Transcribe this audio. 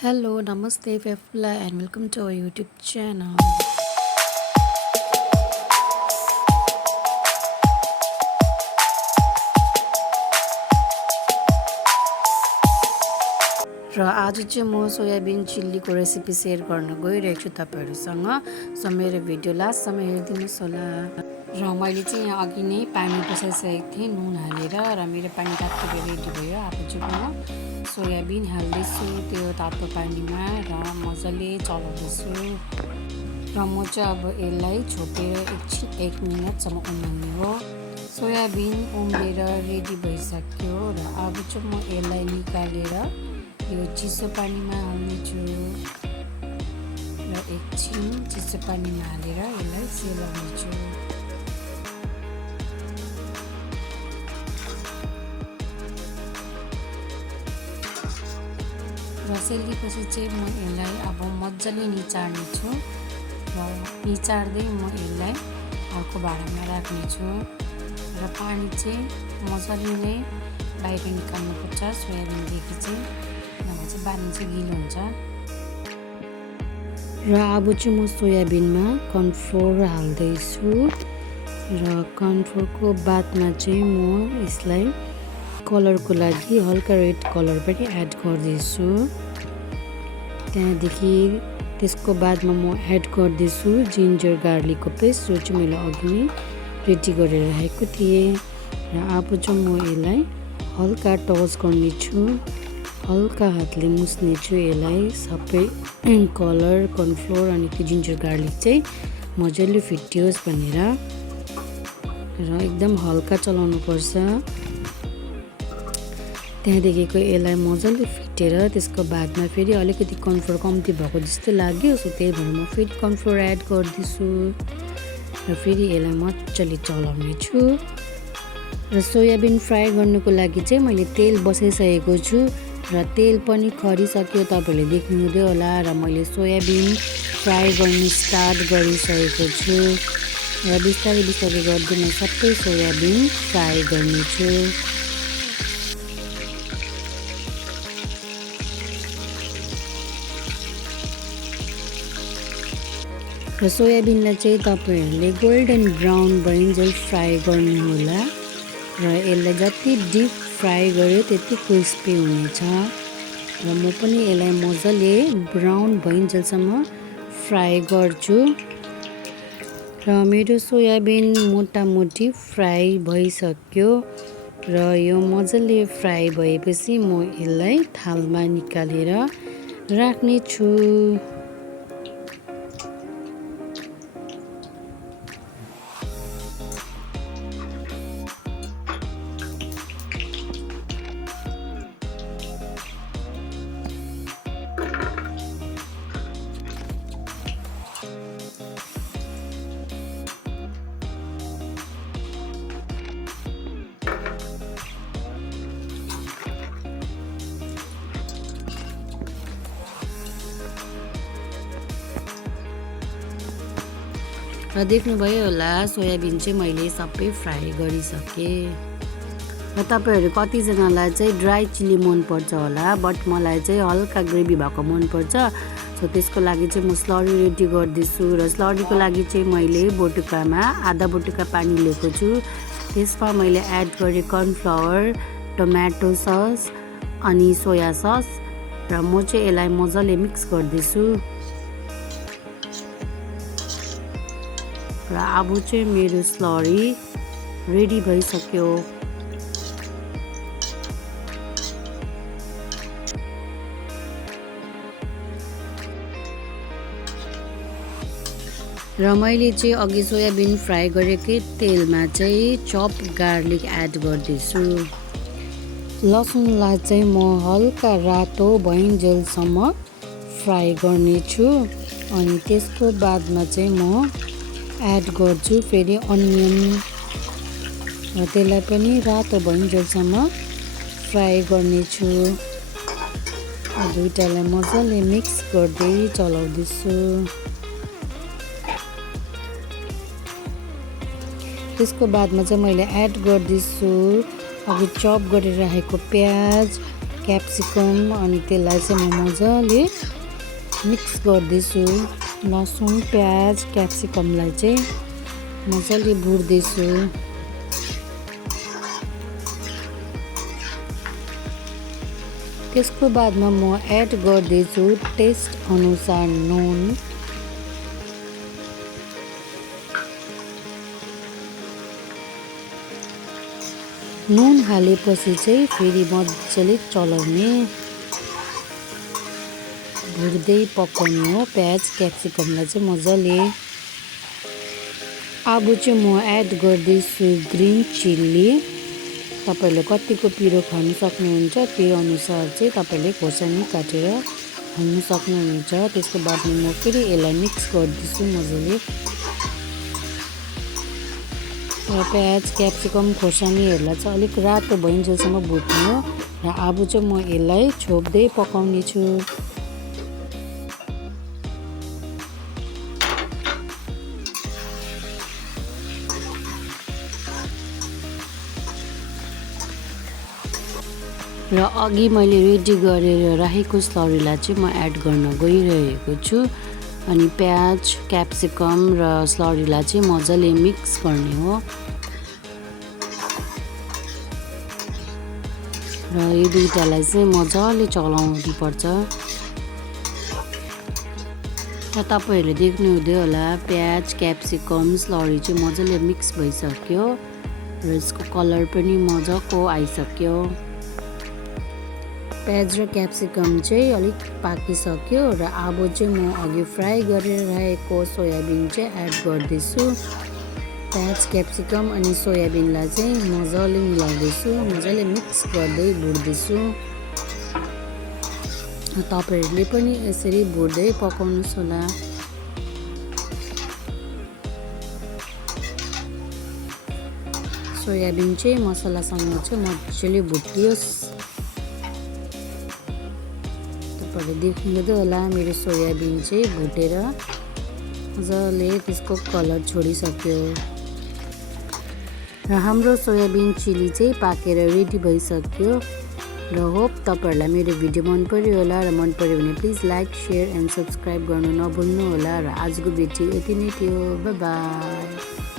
Hello, Namaste, Fefla, and welcome to our YouTube channel. र आज चाहिँ म सोयाबिन चिल्लीको रेसिपी सेयर गर्न गइरहेको छु तपाईहरुसँग। सो मेरो भिडियो लास्टसम्म हेरिदिनुहोस् होला। र मैले चाहिँ यहाँ अघि नै पानी बसाइसकेको थिएँ नुन हालेर र मेरो पानी तातो भएर रेडी भयो। अब चाहिँ म सोयाबिन हाल्दैछु त्यो तातो पानीमा र मजाले चलाउँदैछु। र म चाहिँ अब यसलाई छोपेर एकछिन 1 मिनेटसम्म उमाल्ने हो। सोयाबिन उम्लेर रेडी भइसक्यो र अब चाहिँ म यसलाई निकालेर यो चिसो पानीमा हाल्नेछु र एकछिन चिसो पानीमा हालेर यसलाई सेलाउनेछु। र सेलेपछि चाहिँ म यसलाई अब मजाले निचार्नेछु र निचार्दै म यसलाई अर्को भाँडामा राख्नेछु र पानी चाहिँ मजाले नै बाहिर निकाल्नुपर्छ सोयाबिनदेखि चाहिँ, नभए चाहिँ पानी चाहिँ गिलो हुन्छ। र अब चाहिँ म सोयाबिनमा कर्नफ्लोर हाल्दैछु र कर्नफ्लोरको बादमा चाहिँ म यसलाई कलरको लागि हल्का रेड कलर पनि एड गर्दैछु। त्यहाँदेखि त्यसको बादमा म एड गर्दैछु जिन्जर गार्लिकको पेस्ट, जो चाहिँ मैले अघि नै रेडी गरेर राखेको थिएँ। र अब चाहिँ म यसलाई हल्का टच गर्नेछु, हल्का हातले मुस्नेछु यसलाई, सबै कलर कर्नफ्लोर अनि त्यो जिन्जर गार्लिक चाहिँ मजाले फिटियोस् भनेर। र एकदम हल्का चलाउनु पर्छ। त्यहाँदेखिको यसलाई मजाले फिटेर त्यसको बादमा फेरि अलिकति कर्नफ्लोर कम्ती भएको जस्तो लाग्यो, सो त्यही भएर म फेरि कर्नफ्लोर एड गर्दैछु र फेरि यसलाई मजाले चलाउने छु। र सोयाबिन फ्राई गर्नुको लागि चाहिँ मैले तेल बसाइसकेको छु र तेल पनि खरिसक्यो, तपाईहरुले देख्नुहुँदै होला। र मैले सोयाबिन फ्राई गर्नु स्टार्ट गरिसकेको छु र बिस्तारै बिस्तारै गर्दै म सबै सोयाबिन फ्राई गर्नेछु। र सोयाबिनलाई चाहिँ तपाईहरुले गोल्डन ब्राउन भइन्जेल फ्राई गर्नुहोला र यसलाई जति डिप फ्राई गर्यो त्यति क्रिस्पी हुनेछ। र म पनि यसलाई मजाले ब्राउन भइन्जेलसम्म फ्राई गर्छु। र मेरो सोयाबिन मोटामोटी फ्राई भइसक्यो र यो मजाले फ्राई भएपछि म यसलाई थालमा निकालेर राख्नेछु। र देख्नुभयो होला सोयाबिन चाहिँ मैले सबै फ्राई गरिसकेँ। र तपाईहरु कतिजनालाई चाहिँ ड्राई चिल्ली मनपर्छ होला, बट मलाई चाहिँ हल्का ग्रेभी भएको मनपर्छ। सो त्यसको लागि चाहिँ म स्लरी रेडी गर्दैछु र स्लरीको लागि चाहिँ मैले बटुकामा आधा बटुका पानी लिएको छु। त्यसमा मैले एड गरेँ कर्नफ्लावर, टोमेटो सस अनि सोया सस र म चाहिँ यसलाई मजाले मिक्स गर्दैछु। र अब चाहिँ मेरो स्लरी रेडी भइसक्यो। र मैले चाहिँ अघि सोयाबिन फ्राई गरेकै तेलमा चाहिँ चप गार्लिक एड गर्दैछु। लसुनलाई चाहिँ म हल्का रातो भइन्जेलसम्म फ्राई गर्नेछु अनि त्यसको बादमा चाहिँ म एड गर्छु फेरि अनियन र त्यसलाई पनि रातो भइन्जेलसम्म फ्राई गर्नेछु। दुईटालाई मजाले मिक्स गर्दै चलाउँदैछु। त्यसको बादमा चाहिँ मैले एड गर्दैछु अघि चप गरेर राखेको प्याज, क्याप्सिकम अनि त्यसलाई चाहिँ म मजाले मिक्स गर्दैछु। लसुन प्याज क्याप्सिकमलाई चाहिँ मजाले भुट्दैछु। त्यसको बादमा म एड गर्दैछु टेस्ट अनुसार नुन। नुन हालेपछि चाहिँ फेरि मजाले चलाउने, भुट्दै पकाउने हो प्याज क्याप्सिकमलाई चाहिँ मजाले। अब चाहिँ म एड गर्दैछु ग्रिन चिल्ली। तपाईहरुले कतिको पिरो खान सक्नुहुन्छ त्यही अनुसार चाहिँ तपाईले खोर्सानी काटेर हाल्न सक्नुहुन्छ। त्यसको बादमा म फेरि यसलाई मिक्स गर्दैछु मजाले। प्याज क्याप्सिकम खोर्सानीहरूलाई चाहिँ अलिक रातो भइन्जेलसम्म भुट्नु हो र अब चाहिँ म यसलाई छोप्दै पकाउने छु। र अघि मैले रेडी गरेर राखेको स्लरीलाई चाहिँ म एड गर्न गइरहेको छु। अनि प्याज क्याप्सिकम र स्लरीलाई चाहिँ मजाले मिक्स गर्ने हो र यो दुईटालाई चाहिँ मजाले चलाउनु पर्छ। र तपाईहरुले देख्नु हुँदै होला प्याज क्याप्सिकम स्लरी चाहिँ मजाले मिक्स भइसक्यो र यसको कलर पनि मजाको आइसक्यो। प्याज र क्याप्सिकम चाहिँ अलिक पाकिसक्यो र अब चाहिँ म अघि फ्राई गरेर राखेको सोयाबिन चाहिँ एड गर्दैछु। प्याज क्याप्सिकम अनि सोयाबिनलाई चाहिँ मजाले मिलाउँदैछु, मजाले मिक्स गर्दै भुट्दैछु। तपाईहरुले पनि यसरी भुट्दै पकाउनुहोस् होला। सोयाबिन चाहिँ मसलासँग चाहिँ मजाले भुटियोस्। तपाईहरुले देख्नुहुँदै होला मेरो सोयाबिन चाहिँ भुटेर मजाले त्यसको कलर छोडिसक्यो र हाम्रो सोयाबिन चिल्ली चाहिँ पाकेर रेडी भइसक्यो। र होप तपाईहरुलाई मेरो भिडियो मन पर्यो होला र मन पर्यो भने please like share and subscribe गर्नु नभुल्नु होला। र आजको भिडियो यति नै थियो। Bye bye.